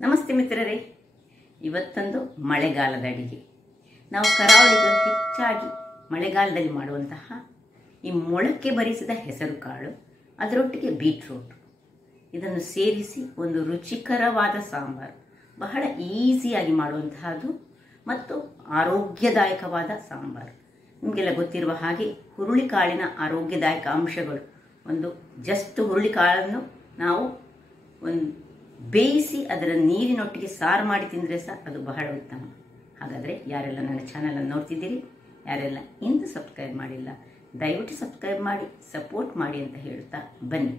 ನಮಸ್ತೆ ಮಿತ್ರರೇ, ಇವತ್ತೊಂದು ಮಳೆಗಾಲದ ಅಡಿಗೆ. ನಾವು ಕರಾವಳಿಗರು ಹೆಚ್ಚಾಗಿ ಮಳೆಗಾಲದಲ್ಲಿ ಮಾಡುವಂತಹ ಈ ಮೊಳಕೆ ಬರಿಸಿದ ಹೆಸರು ಕಾಳು, ಅದರೊಟ್ಟಿಗೆ ಬೀಟ್ರೂಟ್, ಇದನ್ನು ಸೇರಿಸಿ ಒಂದು ರುಚಿಕರವಾದ ಸಾಂಬಾರು, ಬಹಳ ಈಸಿಯಾಗಿ ಮಾಡುವಂತಹದ್ದು ಮತ್ತು ಆರೋಗ್ಯದಾಯಕವಾದ ಸಾಂಬಾರು. ನಿಮಗೆಲ್ಲ ಗೊತ್ತಿರುವ ಹಾಗೆ ಹುರುಳಿಕಾಳಿನ ಆರೋಗ್ಯದಾಯಕ ಅಂಶಗಳು, ಒಂದು ಜಸ್ಟ್ ಹುರುಳಿಕಾಳನ್ನು ನಾವು ಒಂದು ಬೇಯಿಸಿ ಅದರ ನೀರಿನೊಟ್ಟಿಗೆ ಸಾರು ಮಾಡಿ ತಿಂದರೆ ಸಹ ಅದು ಬಹಳ ಉತ್ತಮ. ಹಾಗಾದರೆ ಯಾರೆಲ್ಲ ನನ್ನ ಚಾನಲನ್ನು ನೋಡ್ತಿದ್ದೀರಿ, ಯಾರೆಲ್ಲ ಇಂದು ಸಬ್ಸ್ಕ್ರೈಬ್ ಮಾಡಿಲ್ಲ, ದಯವಿಟ್ಟು ಸಬ್ಸ್ಕ್ರೈಬ್ ಮಾಡಿ ಸಪೋರ್ಟ್ ಮಾಡಿ ಅಂತ ಹೇಳುತ್ತಾ ಬನ್ನಿ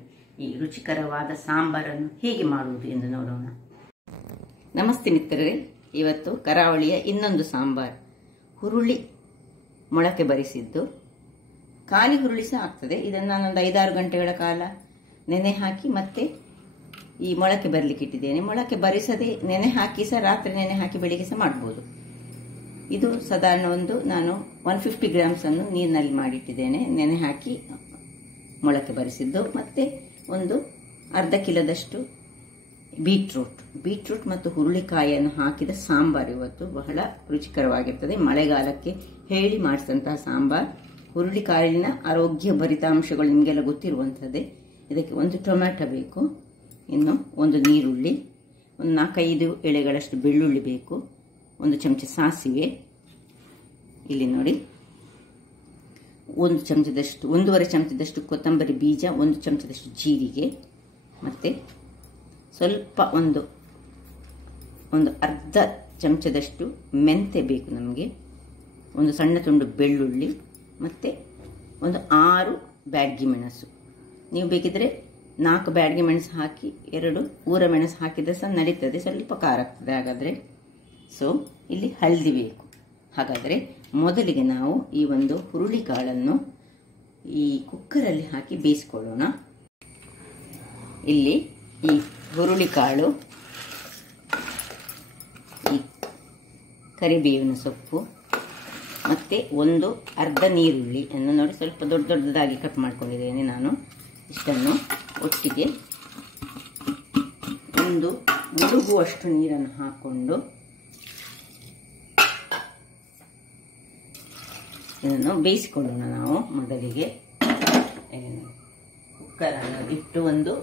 ಈ ರುಚಿಕರವಾದ ಸಾಂಬಾರನ್ನು ಹೇಗೆ ಮಾಡುವುದು ಎಂದು ನೋಡೋಣ. ನಮಸ್ತೆ ಮಿತ್ರರೇ, ಇವತ್ತು ಕರಾವಳಿಯ ಇನ್ನೊಂದು ಸಾಂಬಾರು, ಹುರುಳಿ ಮೊಳಕೆ ಬರಿಸಿದ್ದು. ಖಾಲಿ ಹುರುಳಿ ಸಹ ಆಗ್ತದೆ. ಇದನ್ನು ನಾನೊಂದು 5-6 ಗಂಟೆಗಳ ಕಾಲ ನೆನೆ ಹಾಕಿ ಮತ್ತೆ ಈ ಮೊಳಕೆ ಬರಲಿಕ್ಕೆ ಇಟ್ಟಿದ್ದೇನೆ. ಮೊಳಕೆ ಬರಿಸದೆ ನೆನೆ ಹಾಕಿ ಸಹ ರಾತ್ರಿ ನೆನೆ ಹಾಕಿ ಬೆಳಿಗ್ಗೆ ಸಹ ಮಾಡ್ಬೋದು. ಇದು ಸಾಧಾರಣ ನಾನು 150 ಗ್ರಾಮ್ಸನ್ನು ನೀರಿನಲ್ಲಿ ಮಾಡಿಟ್ಟಿದ್ದೇನೆ, ನೆನೆ ಹಾಕಿ ಮೊಳಕೆ ಬರಿಸಿದ್ದು. ಮತ್ತೆ ಒಂದು ಅರ್ಧ ಕಿಲೋದಷ್ಟು ಬೀಟ್ರೂಟ್ ಮತ್ತು ಹುರುಳಿಕಾಯಿಯನ್ನು ಹಾಕಿದ ಸಾಂಬಾರು ಇವತ್ತು ಬಹಳ ರುಚಿಕರವಾಗಿರ್ತದೆ. ಮಳೆಗಾಲಕ್ಕೆ ಹೇಳಿ ಮಾಡಿಸಿದಂತಹ ಸಾಂಬಾರು. ಹುರುಳಿಕಾಳಿನ ಆರೋಗ್ಯ ಭರಿತಾಂಶಗಳು ನಿಮಗೆಲ್ಲ ಗೊತ್ತಿರುವಂಥದ್ದೇ. ಇದಕ್ಕೆ ಒಂದು ಟೊಮ್ಯಾಟೊ ಬೇಕು, ಇನ್ನು ಒಂದು ನೀರುಳ್ಳಿ, ಒಂದು 4-5 ಎಳೆಗಳಷ್ಟು ಬೆಳ್ಳುಳ್ಳಿ ಬೇಕು, ಒಂದು ಚಮಚ ಸಾಸಿವೆ, ಇಲ್ಲಿ ನೋಡಿ 1.5 ಚಮಚದಷ್ಟು ಕೊತ್ತಂಬರಿ ಬೀಜ, 1 ಚಮಚದಷ್ಟು ಜೀರಿಗೆ, ಮತ್ತು ಸ್ವಲ್ಪ ಒಂದು ಅರ್ಧ ಚಮಚದಷ್ಟು ಮೆಂತೆ ಬೇಕು ನಮಗೆ, ಒಂದು ಸಣ್ಣ ತುಂಡು ಬೆಳ್ಳುಳ್ಳಿ, ಮತ್ತು ಒಂದು 6 ಬ್ಯಾಡಗಿ ಮೆಣಸು. ನೀವು ಬೇಕಿದ್ರೆ 4 ಬ್ಯಾಡಗಿ ಮೆಣಸು ಹಾಕಿ 2 ಊರ ಮೆಣಸು ಹಾಕಿದ್ರೆ ಸಹ ನಡೀತದೆ, ಸ್ವಲ್ಪ ಖಾರ ಆಗ್ತದೆ ಹಾಗಾದರೆ. ಸೊ ಇಲ್ಲಿ ಹಳದಿ ಬೇಕು. ಹಾಗಾದರೆ ಮೊದಲಿಗೆ ನಾವು ಈ ಒಂದು ಹುರುಳಿಕಾಳನ್ನು ಈ ಕುಕ್ಕರಲ್ಲಿ ಹಾಕಿ ಬೇಯಿಸ್ಕೊಳ್ಳೋಣ. ಇಲ್ಲಿ ಈ ಹುರುಳಿಕಾಳು, ಈ ಕರಿಬೇವಿನ ಸೊಪ್ಪು, ಮತ್ತು ಒಂದು ಅರ್ಧ ನೀರುಳ್ಳಿಯನ್ನು ನೋಡಿ ಸ್ವಲ್ಪ ದೊಡ್ಡದಾಗಿ ಕಟ್ ಮಾಡ್ಕೊಂಡಿದ್ದೇನೆ ನಾನು. ಇಷ್ಟನ್ನು ಒಟ್ಟಿಗೆ ಒಂದು ಮುಳುಗುವಷ್ಟು ನೀರನ್ನು ಹಾಕ್ಕೊಂಡು ಇದನ್ನು ಬೇಯಿಸಿಕೊಳ್ಳೋಣ. ನಾವು ಮೊದಲಿಗೆ ಕುಕ್ಕರನ್ನು ಇಟ್ಟು ಒಂದು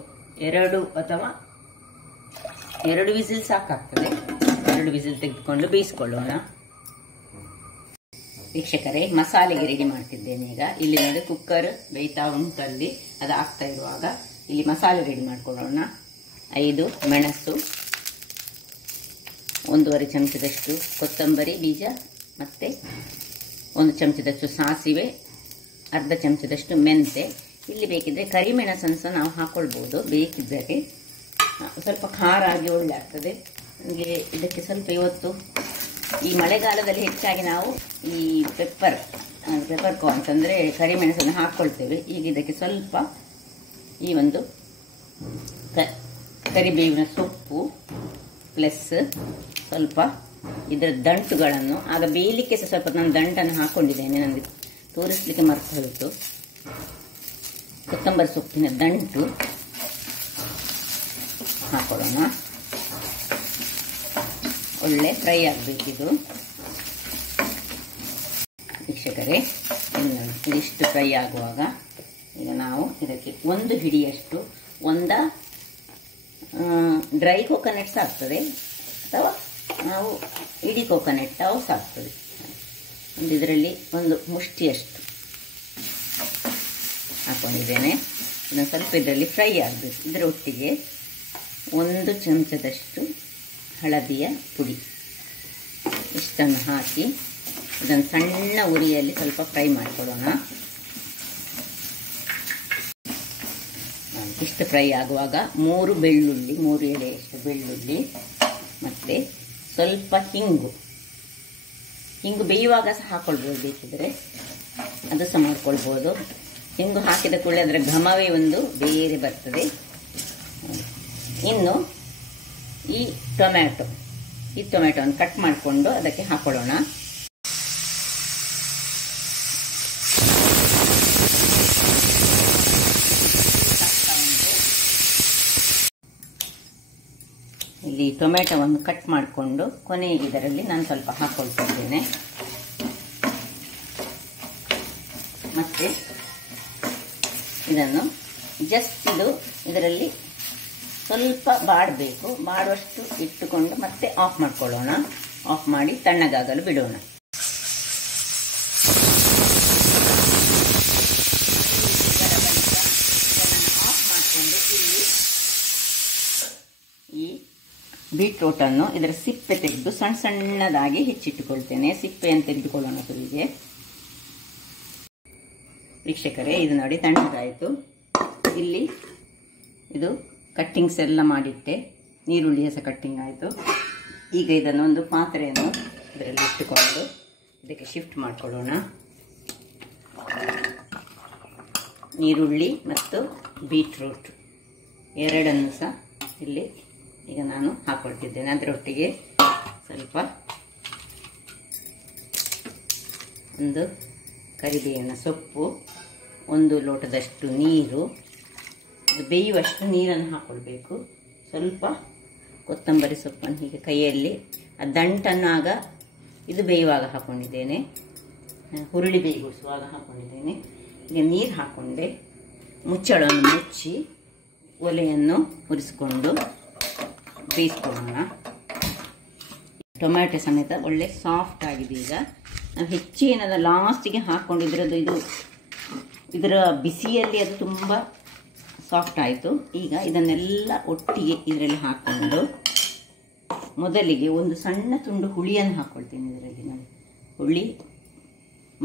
2 ಅಥವಾ 2 ವಿಸಿಲ್ ಸಾಕಾಗ್ತದೆ. 2 ವಿಸಿಲ್ ತೆಗೆದುಕೊಂಡು ಬೇಯಿಸಿಕೊಳ್ಳೋಣ. ವೀಕ್ಷಕರೇ, ಮಸಾಲೆಗೆ ರೆಡಿ ಮಾಡ್ತಿದ್ದೇನೆ ಈಗ. ಇಲ್ಲಿ ನೋಡಿ ಕುಕ್ಕರ್ ಬೇಯ್ತಾ ಉಂಟಲ್ಲಿ, ಅದು ಆಗ್ತಾ ಇರುವಾಗ ಇಲ್ಲಿ ಮಸಾಲೆ ರೆಡಿ ಮಾಡ್ಕೊಳ್ಳೋಣ. 5 ಮೆಣಸು, 1.5 ಚಮಚದಷ್ಟು ಕೊತ್ತಂಬರಿ ಬೀಜ, ಮತ್ತು 1 ಚಮಚದಷ್ಟು ಸಾಸಿವೆ, ಅರ್ಧ ಚಮಚದಷ್ಟು ಮೆಂತೆ. ಇಲ್ಲಿ ಬೇಕಿದ್ರೆ ಕರಿಮೆಣಸನ್ನು ಸಹ ನಾವು ಹಾಕೊಳ್ಬೋದು. ಬೇಕಿದ್ದರೆ ಸ್ವಲ್ಪ ಖಾರ ಆಗಿ ಒಳ್ಳೆ ಆಗ್ತದೆ. ನನಗೆ ಇದಕ್ಕೆ ಸ್ವಲ್ಪ ಇವತ್ತು ಈ ಮಳೆಗಾಲದಲ್ಲಿ ಹೆಚ್ಚಾಗಿ ನಾವು ಈ ಪೆಪ್ಪರ್ ಕಾರ್ನ್ಸ್ ಅಂದರೆ ಕರಿಮೆಣಸನ್ನು ಹಾಕ್ಕೊಳ್ತೇವೆ. ಈಗ ಇದಕ್ಕೆ ಸ್ವಲ್ಪ ಈ ಒಂದು ಕರಿಬೇವಿನ ಸೊಪ್ಪು ಪ್ಲಸ್ ಸ್ವಲ್ಪ ಇದರ ದಂಟುಗಳನ್ನು, ಆಗ ಬೇಯಲಿಕ್ಕೆ ಸಹ ಸ್ವಲ್ಪ ನಾನು ದಂಟನ್ನು ಹಾಕ್ಕೊಂಡಿದ್ದೇನೆ, ನನಗೆ ತೋರಿಸಲಿಕ್ಕೆ ಮರ್ತು ಹೋಯಿತು. ಕೊತ್ತಂಬರಿ ಸೊಪ್ಪಿನ ದಂಟು ಹಾಕೊಳ್ಳೋಣ. ಒಳ್ಳೆ ಫ್ರೈ ಆಗಬೇಕಿದು. ವೀಕ್ಷಕರೇ, ಇದಿಷ್ಟು ಫ್ರೈ ಆಗುವಾಗ ಈಗ ನಾವು ಇದಕ್ಕೆ 1 ಹಿಡಿಯಷ್ಟು ಡ್ರೈ ಕೋಕೋನಟ್ಸ್ ಆಗ್ತದೆ, ಅಥವಾ ನಾವು ಇಡೀ ಕೋಕೋನಟ್ ಸಹ ಆಗ್ತದೆ. ಇದರಲ್ಲಿ ಒಂದು ಮುಷ್ಟಿಯಷ್ಟು ಹಾಕೊಂಡಿದ್ದೇನೆ. ಇದನ್ನು ಸ್ವಲ್ಪ ಇದರಲ್ಲಿ ಫ್ರೈ ಆಗಬೇಕು. ಇದರ ಒಟ್ಟಿಗೆ 1 ಚಮಚದಷ್ಟು ಹಳದಿಯ ಪುಡಿ, ಇಷ್ಟನ್ನು ಹಾಕಿ ಇದನ್ನು ಸಣ್ಣ ಉರಿಯಲ್ಲಿ ಸ್ವಲ್ಪ ಫ್ರೈ ಮಾಡಿಕೊಳ್ಳೋಣ. ಇಷ್ಟು ಫ್ರೈ ಆಗುವಾಗ 3 ಎಳೆಯಷ್ಟು ಬೆಳ್ಳುಳ್ಳಿ, ಮತ್ತು ಸ್ವಲ್ಪ ಹಿಂಗು ಬೇಯುವಾಗ ಸಹ ಹಾಕೊಳ್ಬೋದು, ಬೇಕಿದ್ರೆ ಅದು ಸಹ ಮಾಡ್ಕೊಳ್ಬೋದು. ಹಿಂಗು ಹಾಕಿದ ಕೂಡಲೇ ಅದರ ಘಮವೇ ಒಂದು ಬೇರೆ ಬರ್ತದೆ. ಇನ್ನು ಈ ಟೊಮ್ಯಾಟೊವನ್ನು ಕಟ್ ಮಾಡಿಕೊಂಡು ಅದಕ್ಕೆ ಹಾಕೊಳ್ಳೋಣ. ಇಲ್ಲಿ ಟೊಮೆಟೊವನ್ನು ಕಟ್ ಮಾಡಿಕೊಂಡು ಕೊನೆಗೆ ಇದರಲ್ಲಿ ನಾನು ಸ್ವಲ್ಪ ಹಾಕೊಳ್ತಾ ಇದ್ದೇನೆ. ಮತ್ತೆ ಇದನ್ನು ಜಸ್ಟ್ ಇದರಲ್ಲಿ ಸ್ವಲ್ಪ ಬಾಡಬೇಕು, ಬಾಡುವಷ್ಟು ಇಟ್ಟುಕೊಂಡು ಮತ್ತೆ ಆಫ್ ಮಾಡ್ಕೊಳ್ಳೋಣ. ಆಫ್ ಮಾಡಿ ತಣ್ಣಗಾಗಲು ಬಿಡೋಣ. ಆಫ್ ಮಾಡಿಕೊಂಡು ಇಲ್ಲಿ ಈ ಬೀಟ್ರೂಟನ್ನು ಇದರ ಸಿಪ್ಪೆ ತೆಗೆದು ಸಣ್ಣ ಸಣ್ಣದಾಗಿ ಹೆಚ್ಚಿಟ್ಟುಕೊಳ್ತೇನೆ. ಸಿಪ್ಪೆಯನ್ನು ತೆಗೆದುಕೊಳ್ಳೋಣ ಸುಲಿಗೆ. ವೀಕ್ಷಕರೇ, ಇದು ನೋಡಿ ತಣ್ಣಗಾಯಿತು. ಇಲ್ಲಿ ಇದು ಕಟ್ಟಿಂಗ್ಸ್ ಎಲ್ಲ ಮಾಡಿಟ್ಟೆ, ನೀರುಳ್ಳಿಯ ಸಹ ಕಟ್ಟಿಂಗ್ ಆಯಿತು. ಈಗ ಇದನ್ನು ಒಂದು ಪಾತ್ರೆಯನ್ನು ಇದರಲ್ಲಿ ಇಟ್ಟುಕೊಂಡು ಇದಕ್ಕೆ ಶಿಫ್ಟ್ ಮಾಡಿಕೊಳ್ಳೋಣ. ನೀರುಳ್ಳಿ ಮತ್ತು ಬೀಟ್ರೂಟ್ ಎರಡನ್ನು ಸಹ ಇಲ್ಲಿ ಈಗ ನಾನು ಹಾಕೊಳ್ತಿದ್ದೇನೆ. ಅದರೊಟ್ಟಿಗೆ ಸ್ವಲ್ಪ ಒಂದು ಕರಿಬೇವಿನ ಸೊಪ್ಪು, 1 ಲೋಟದಷ್ಟು ನೀರು, ಇದು ಬೇಯುವಷ್ಟು ನೀರನ್ನು ಹಾಕ್ಕೊಳ್ಬೇಕು. ಸ್ವಲ್ಪ ಕೊತ್ತಂಬರಿ ಸೊಪ್ಪನ್ನು ಹೀಗೆ ಕೈಯಲ್ಲಿ ದಂಟನ್ನು ಆಗ ಇದು ಬೇಯುವಾಗ ಹಾಕ್ಕೊಂಡಿದ್ದೇನೆ, ಹುರುಳಿ ಬೇಯಿಸುವಾಗ ಹಾಕ್ಕೊಂಡಿದ್ದೇನೆ. ಈಗ ನೀರು ಹಾಕ್ಕೊಂಡೆ ಮುಚ್ಚಳವನ್ನು ಮುಚ್ಚಿ ಒಲೆಯನ್ನು ಉರಿಸಿಕೊಂಡು ಬೇಯಿಸ್ಕೊಳ್ಳೋಣ. ಟೊಮ್ಯಾಟೊ ಸಮೇತ ಒಳ್ಳೆ ಸಾಫ್ಟ್ ಆಗಿದೆ. ಈಗ ನಾವು ಹೆಚ್ಚೇನದ ಲಾಸ್ಟಿಗೆ ಹಾಕ್ಕೊಂಡಿದ್ರದ್ದು ಇದರ ಬಿಸಿಯಲ್ಲಿ ಅದು ತುಂಬ ಸಾಫ್ಟ್ ಆಯಿತು. ಈಗ ಇದನ್ನೆಲ್ಲ ಒಟ್ಟಿಗೆ ಇದರಲ್ಲಿ ಹಾಕ್ಕೊಂಡು ಮೊದಲಿಗೆ ಒಂದು ಸಣ್ಣ ತುಂಡು ಹುಳಿಯನ್ನು ಹಾಕ್ಕೊಳ್ತೀನಿ. ಇದರಲ್ಲಿ ನಾನು ಹುಳಿ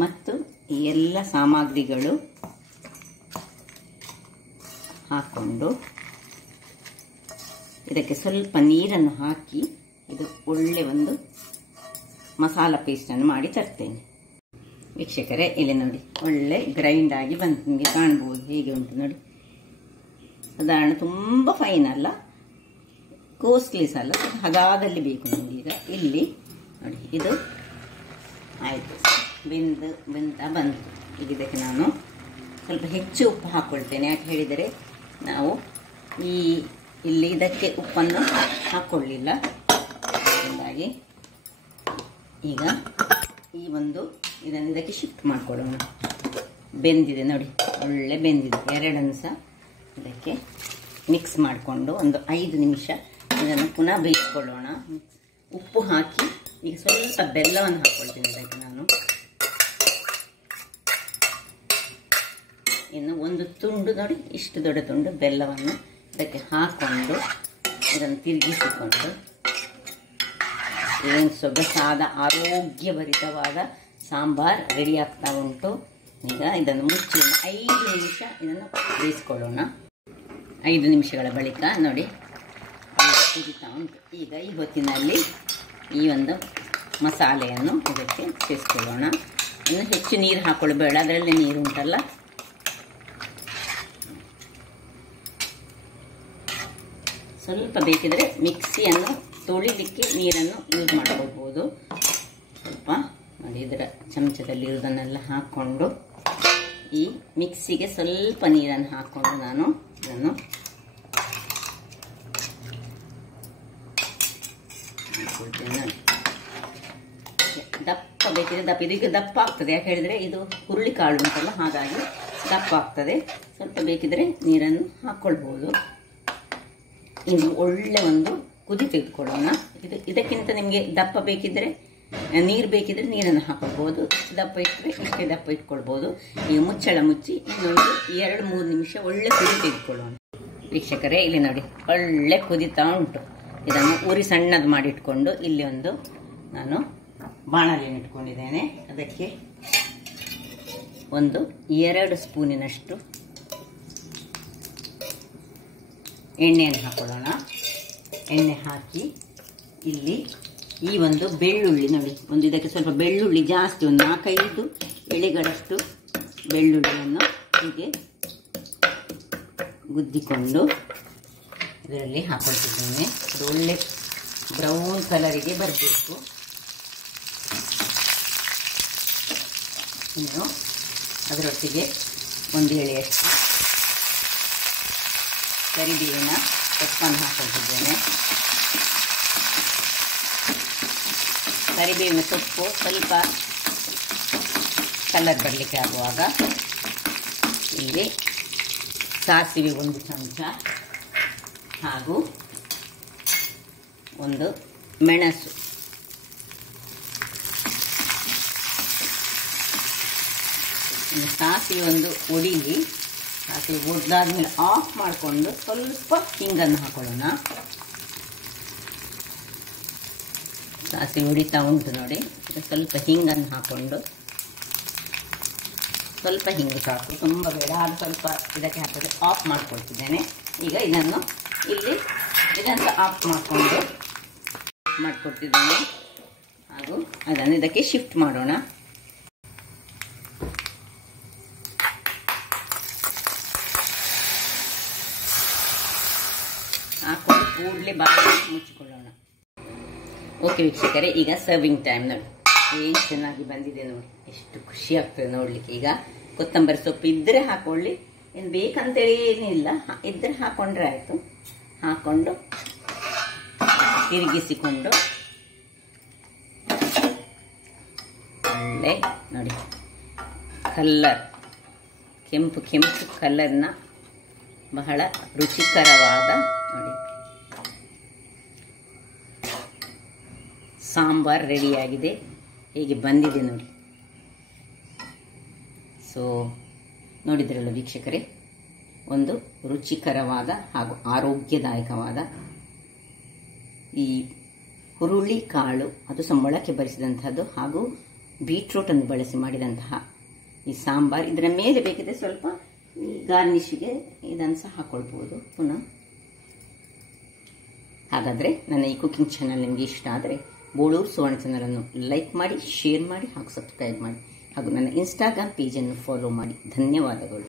ಮತ್ತು ಈ ಎಲ್ಲ ಸಾಮಗ್ರಿಗಳು ಹಾಕ್ಕೊಂಡು ಇದಕ್ಕೆ ಸ್ವಲ್ಪ ನೀರನ್ನು ಹಾಕಿ ಇದು ಒಳ್ಳೆ ಒಂದು ಮಸಾಲ ಪೇಸ್ಟನ್ನು ಮಾಡಿ ತರ್ತೇನೆ. ವೀಕ್ಷಕರೇ, ಇಲ್ಲಿ ನೋಡಿ ಒಳ್ಳೆ ಗ್ರೈಂಡ್ ಆಗಿ ಬಂತು. ನಿಮಗೆ ಕಾಣ್ಬೋದು ಹೇಗೆ ಉಂಟು ನೋಡಿ. ಸಾಧಾರಣ ತುಂಬ ಫೈನ್ ಅಲ್ಲ, ಕೋಸ್ಟ್ಲಿಸ್ ಅಲ್ಲ, ಹದಾದಲ್ಲಿ ಬೇಕು ನಮಗೆ. ಈಗ ಇಲ್ಲಿ ನೋಡಿ ಇದು ಆಯಿತು, ಬೆಂತ ಬಂತು. ಈಗ ಇದಕ್ಕೆ ನಾನು ಸ್ವಲ್ಪ ಹೆಚ್ಚು ಉಪ್ಪು ಹಾಕ್ಕೊಳ್ತೇನೆ. ಯಾಕೆ ಹೇಳಿದರೆ ನಾವು ಇಲ್ಲಿ ಇದಕ್ಕೆ ಉಪ್ಪನ್ನು ಹಾಕ್ಕೊಳ್ಳಿಲ್ಲ. ಹಾಗಾಗಿ ಈಗ ಇದನ್ನು ಇದಕ್ಕೆ ಶಿಫ್ಟ್ ಮಾಡಿಕೊಳ್ಳೋಣ. ಬೆಂದಿದೆ ನೋಡಿ, ಒಳ್ಳೆ ಬೆಂದಿದೆ. ಎರಡನ್ನು ಸಹ ಇದಕ್ಕೆ ಮಿಕ್ಸ್ ಮಾಡಿಕೊಂಡು ಒಂದು 5 ನಿಮಿಷ ಇದನ್ನು ಪುನಃ ಬೇಯಿಸ್ಕೊಳ್ಳೋಣ. ಉಪ್ಪು ಹಾಕಿ ಈಗ ಸ್ವಲ್ಪ ಬೆಲ್ಲವನ್ನು ಹಾಕ್ಕೊಳ್ತೀನಿ ಇದಕ್ಕೆ ನಾನು. ಇನ್ನು ಒಂದು ತುಂಡು ನೋಡಿ, ಇಷ್ಟು ದೊಡ್ಡ ತುಂಡು ಬೆಲ್ಲವನ್ನು ಇದಕ್ಕೆ ಹಾಕ್ಕೊಂಡು ಇದನ್ನು ತಿರುಗಿಸಿಕೊಂಡು ಏನು ಸೊಗಸಾದ ಆರೋಗ್ಯಭರಿತವಾದ ಸಾಂಬಾರ್ ರೆಡಿ ಆಗ್ತಾ ಉಂಟು. ಈಗ ಇದನ್ನು ಮುಚ್ಚಿ 5 ನಿಮಿಷ ಇದನ್ನು ಬೇಯಿಸ್ಕೊಳ್ಳೋಣ. 5 ನಿಮಿಷಗಳ ಬಳಿಕ ನೋಡಿ ಕುದಿತಾ ಉಂಟು. ಈಗ ಈ ಹೊತ್ತಿನಲ್ಲಿ ಈ ಒಂದು ಮಸಾಲೆಯನ್ನು ಇದಕ್ಕೆ ಸೇರಿಸ್ಕೊಳ್ಳೋಣ. ಇನ್ನು ಹೆಚ್ಚು ನೀರು ಹಾಕ್ಕೊಳ್ಬೇಡ, ಅದರಲ್ಲೇ ನೀರು ಉಂಟಲ್ಲ. ಸ್ವಲ್ಪ ಬೇಕಿದ್ರೆ ಮಿಕ್ಸಿಯನ್ನು ತೊಳಿಲಿಕ್ಕೆ ನೀರನ್ನು ಯೂಸ್ ಮಾಡ್ಕೊಳ್ಬೋದು. ಸ್ವಲ್ಪ ನೋಡಿ ಇದರ ಚಮಚದಲ್ಲಿ ಇರೋದನ್ನೆಲ್ಲ ಹಾಕ್ಕೊಂಡು ಈ ಮಿಕ್ಸಿಗೆ ಸ್ವಲ್ಪ ನೀರನ್ನು ಹಾಕ್ಕೊಂಡು ನಾನು ಇದನ್ನು ಹಾಕ್ಕೊಳ್ತೇನೆ. ದಪ್ಪ ಬೇಕಿದ್ರೆ ದಪ್ಪ, ಇದೀಗ ದಪ್ಪ ಆಗ್ತದೆ. ಯಾಕೆ ಹೇಳಿದರೆ ಇದು ಹುರುಳಿ ಕಾಳು ಉಂಟಲ್ಲ, ಹಾಗಾಗಿ ದಪ್ಪ ಆಗ್ತದೆ. ಸ್ವಲ್ಪ ಬೇಕಿದ್ರೆ ನೀರನ್ನು ಹಾಕ್ಕೊಳ್ಬೋದು. ಇನ್ನು ಒಳ್ಳೆ ಒಂದು ಕುದಿ ತೆಗೆದುಕೊಳ್ಳೋಣ. ಇದಕ್ಕಿಂತ ನಿಮಗೆ ದಪ್ಪ ಬೇಕಿದ್ರೆ, ನೀರು ಬೇಕಿದ್ರೆ ನೀರನ್ನು ಹಾಕೊಳ್ಬೋದು. ದಪ್ಪ ಇಟ್ಟರೆ ಇಷ್ಟೇ ದಪ್ಪ ಇಟ್ಕೊಳ್ಬೋದು. ಈಗ ಮುಚ್ಚಳ ಮುಚ್ಚಿ ಇನ್ನೊಂದು 2-3 ನಿಮಿಷ ಒಳ್ಳೆ ಕುದಿ ತೆಗೆದುಕೊಳ್ಳೋಣ. ವೀಕ್ಷಕರೇ, ಇಲ್ಲಿ ನೋಡಿ ಒಳ್ಳೆ ಕುದಿತಾ ಉಂಟು. ಇದನ್ನು ಉರಿ ಸಣ್ಣದು ಮಾಡಿಟ್ಕೊಂಡು ಇಲ್ಲಿ ಒಂದು ನಾನು ಬಾಣಲೆಯನ್ನು ಇಟ್ಕೊಂಡಿದ್ದೇನೆ. ಅದಕ್ಕೆ ಒಂದು 2 ಸ್ಪೂನಿನಷ್ಟು ಎಣ್ಣೆಯನ್ನು ಹಾಕೊಳ್ಳೋಣ. ಎಣ್ಣೆ ಹಾಕಿ ಇಲ್ಲಿ ಈ ಒಂದು ಬೆಳ್ಳುಳ್ಳಿ ನೋಡಿ, ಒಂದು ಇದಕ್ಕೆ ಸ್ವಲ್ಪ ಬೆಳ್ಳುಳ್ಳಿ ಜಾಸ್ತಿ, ಒಂದು 4-5 ಎಳೆಗಳಷ್ಟು ಬೆಳ್ಳುಳ್ಳಿಯನ್ನು ಹೀಗೆ ಗುದ್ದಿಕೊಂಡು ಇದರಲ್ಲಿ ಹಾಕೊಳ್ತಿದ್ದೇನೆ. ಅದು ಒಳ್ಳೆ ಬ್ರೌನ್ ಕಲರಿಗೆ ಬರಬೇಕು. ಇನ್ನು ಅದರೊಟ್ಟಿಗೆ 1 ಎಳೆಯಷ್ಟು ಕರಿಬೇವಿನ ಸೊಪ್ಪನ್ನು ಹಾಕೊಳ್ತಿದ್ದೇನೆ. ಕರಿಬೇವಿನ ಸೊಪ್ಪು ಸ್ವಲ್ಪ ಕಲರ್ ಬರಲಿಕ್ಕೆ ಆಗುವಾಗ ಇಲ್ಲಿ ಸಾಸಿವೆ 1 ಚಮಚ ಹಾಗೂ ಒಂದು ಮೆಣಸು, ಸಾಸಿವೆ ಒಂದು ಒಡಿಲಿ. ಸಾಸಿವೆ ಒಡೆದಾದ್ಮೇಲೆ ಆಫ್ ಮಾಡಿಕೊಂಡು ಸ್ವಲ್ಪ ಹಿಂಗನ್ನು ಹಾಕೊಳ್ಳೋಣ. ಸಾಸಿವೆ ಉಡಿತಾ ಉಂಟು ನೋಡಿ. ಸ್ವಲ್ಪ ಹಿಂಗನ್ನು ಹಾಕೊಂಡು, ಸ್ವಲ್ಪ ಹಿಂಗು ಸಾಕು, ತುಂಬ ಬೇಡ. ಅದು ಸ್ವಲ್ಪ ಇದಕ್ಕೆ ಹಾಕಿದ್ರೆ ಆಫ್ ಮಾಡಿಕೊಳ್ತಿದ್ದೇನೆ. ಈಗ ಇದನ್ನು ಆಫ್ ಮಾಡಿಕೊಡ್ತಿದ್ದೇನೆ ಹಾಗೂ ಅದನ್ನು ಇದಕ್ಕೆ ಶಿಫ್ಟ್ ಮಾಡೋಣ. ಹಾಕೊಂಡು ಕೂಡಲೇ ಬಾಯಿ ಮುಚ್ಚಿಕೊಳ್ಳೋಣ. ಓಕೆ ವೀಕ್ಷಕರೇ, ಈಗ ಸರ್ವಿಂಗ್ ಟೈಮ್ ನೋಡಿ. ಏನು ಚೆನ್ನಾಗಿ ಬಂದಿದೆ ನೋಡಿ, ಎಷ್ಟು ಖುಷಿ ಆಗ್ತದೆ ನೋಡ್ಲಿಕ್ಕೆ. ಈಗ ಕೊತ್ತಂಬರಿ ಸೊಪ್ಪು ಇದ್ರೆ ಹಾಕೊಳ್ಳಿ, ಏನು ಬೇಕಂತೇಳಿ ಏನಿಲ್ಲ, ಇದ್ರೆ ಹಾಕೊಂಡ್ರೆ ಆಯ್ತು. ಹಾಕೊಂಡು ತಿರುಗಿಸಿಕೊಂಡು ಒಳ್ಳೆ ನೋಡಿ ಕಲ್ಲರ್, ಕೆಂಪು ಕಲರ್ನ ಬಹಳ ರುಚಿಕರವಾದ ನೋಡಿ ಸಾಂಬಾರ್ ರೆಡಿಯಾಗಿದೆ. ಹೇಗೆ ಬಂದಿದೆ ನೋಡಿ. ಸೊ ನೋಡಿದ್ರಲ್ಲ ವೀಕ್ಷಕರೇ, ಒಂದು ರುಚಿಕರವಾದ ಹಾಗೂ ಆರೋಗ್ಯದಾಯಕವಾದ ಈ ಹುರುಳಿ ಕಾಳು, ಅದು ಸಹ ಮೊಳಕೆ ಬರಿಸಿದಂತಹದ್ದು, ಹಾಗೂ ಬೀಟ್ರೂಟನ್ನು ಬಳಸಿ ಮಾಡಿದಂತಹ ಈ ಸಾಂಬಾರ್. ಇದರ ಮೇಲೆ ಬೇಕಿದ್ರೆ ಸ್ವಲ್ಪ ಗಾರ್ನಿಷ್ಗೆ ಇದನ್ನು ಸಹ ಹಾಕೊಳ್ಬೋದು ಪುನಃ. ಹಾಗಾದರೆ ನನ್ನ ಈ ಕುಕಿಂಗ್ ಚಾನಲ್ ನಿಮಗೆ ಇಷ್ಟ ಆದರೆ ಬೋಳೂರು ಸುವರ್ಣ ಚಾನಲನ್ನು ಲೈಕ್ ಮಾಡಿ, ಶೇರ್ ಮಾಡಿ ಹಾಗೂ ಸಬ್ಸ್ಕ್ರೈಬ್ ಮಾಡಿ, ಹಾಗೂ ನನ್ನ ಇನ್ಸ್ಟಾಗ್ರಾಮ್ ಪೇಜನ್ನು ಫಾಲೋ ಮಾಡಿ. ಧನ್ಯವಾದಗಳು.